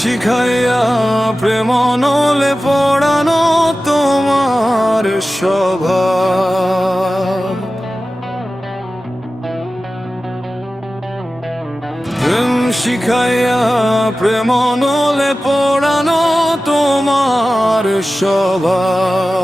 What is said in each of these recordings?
শিখাইয়া প্রেম নলে পড়ানো তোমার স্বভাব। প্রেম শিখাইয়া প্রেম নলে পড়ানো তোমার স্বভাব।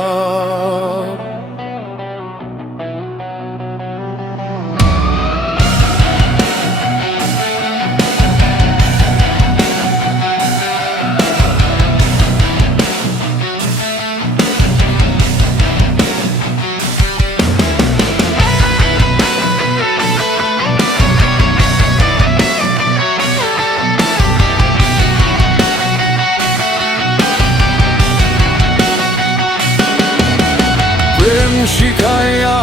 প্রেম শিখাইয়া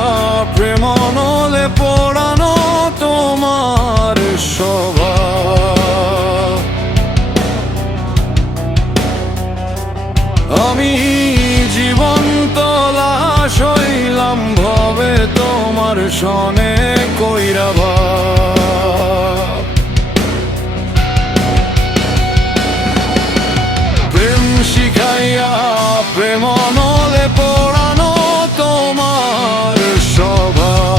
প্রেম নলে পড়ানো তোমার স্বভাব। আমি জীবন্ত লাশ হইলাম ভবে তোমার সনে কইরা ভাব। প্রেম শিখাইয়া প্রেম নলে পড়ানো তোমার স্বভাব।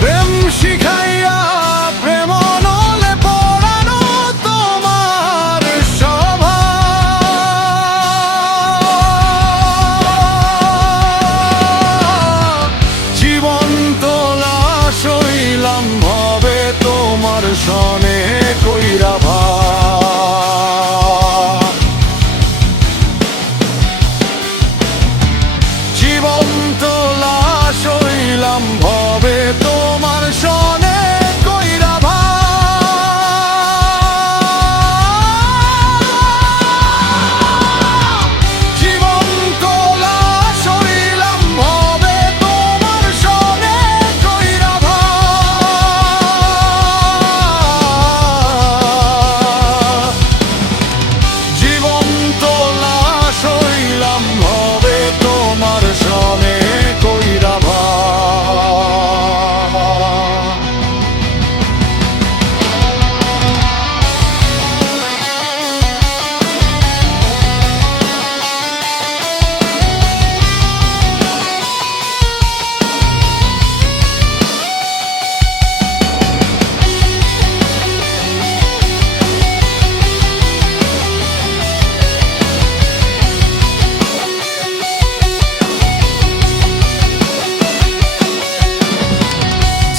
প্রেম শিখাইয়া প্রেম নলে পড়ানো তোমার স্বভাব। জীবন্ত লাশ হইলাম ভবে তোমার সনে কইরা ভাব। জীবন্ত লাশ হইলাম ভবে তোমার সনে কইরা ভাব। জীবন্ত লাশ হইলাম ভবে তোমার সনে কইরা ভাব। জীবন্ত লাশ হইলাম ভবে তোমার সনে কইরা ভাব।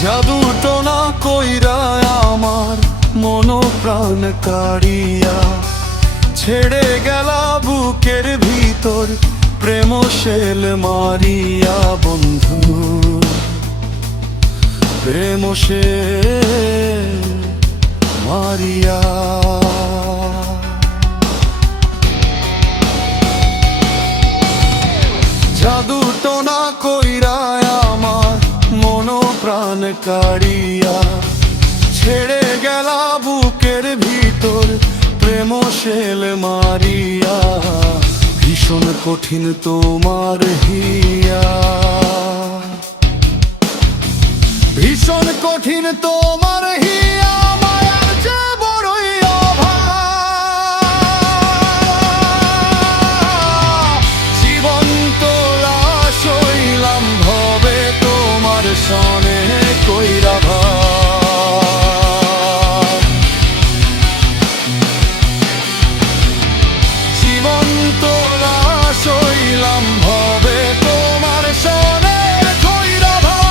জাদু টোনা কইরা আমার মন প্রাণ কাড়িয়া ছেড়ে গেলা বুকের ভিতর প্রেম শেল মারিয়া বন্ধু। প্রেম শেল মারিয়া জাদু টোনা কইরা আমার মন প্রাণ কাড়িয়া ছেড়ে গেলা বুকের ভিতর প্রেম শেল মারিয়া। ভীষণ কঠিন তোমার হিয়া, ভীষণ কঠিন তোমার হিয়া। মায়ার যে বড়ই অভাব। জীবন্ত লাশ হইলাম ভবে তোমার সনে কইরা ভাব। জীবন্ত লাশ হইলাম ভবে তোমার সনে কইরা ভাব।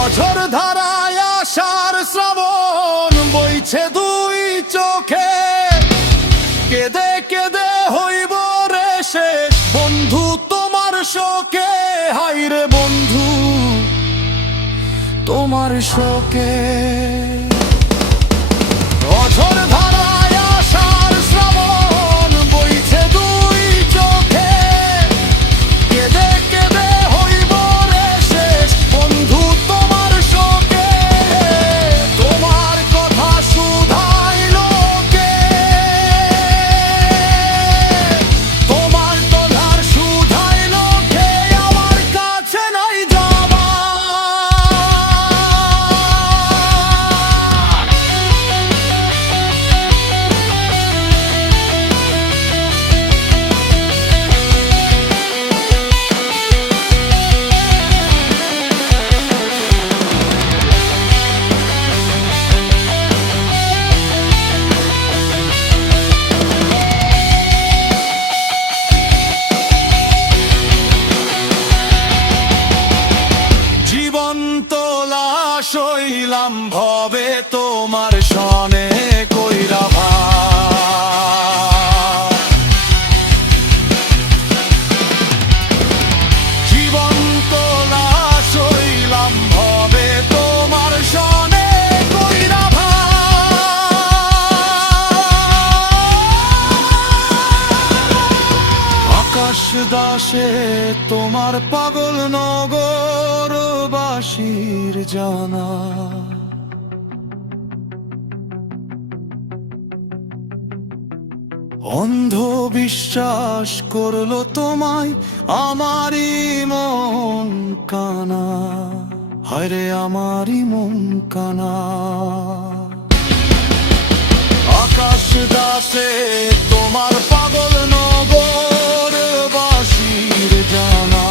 অঝোর ধারায় আশার শ্রাবণ বইছে দুই চোখে, কেঁদে কেঁদে হইব রে শেষ বন্ধু তোমার শোকে। হাইরে বন্ধু তোমার শোকে। অঝোর ধারায় আশার শ্রাবণ বইছে দুই চোখে, কেঁদে কেঁদে হইব রে শেষ সইলাম ভবে তোমার সনে কইরা ভাব। জীবন তোলা সইলাম ভবে তোমার সনে কইরা ভাব। আকাশ দাসে তোমার পাগল নগরবাসীর জানা, অন্ধ বিশ্বাস করলো তোমায় আমারই মন কানা, হায়রে আমারই মন কানা। আকাশ দাসে তোমার পাগল নগরবাসীর জানা,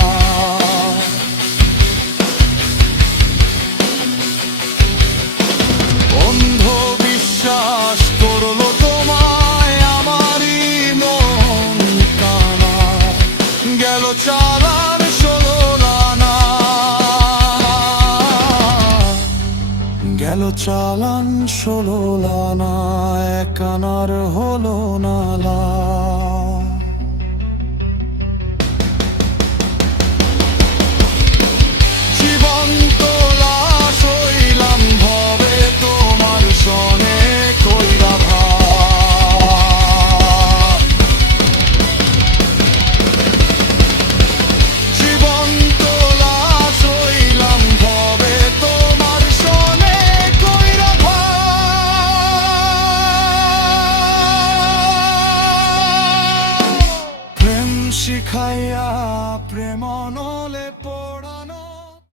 অন্ধ বিশ্বাস করলো তোমায় আমারই মন কানা, গেল চালান 16 আনা, গেল চালান 16 আনা, 1 আনার হলো না লাভ।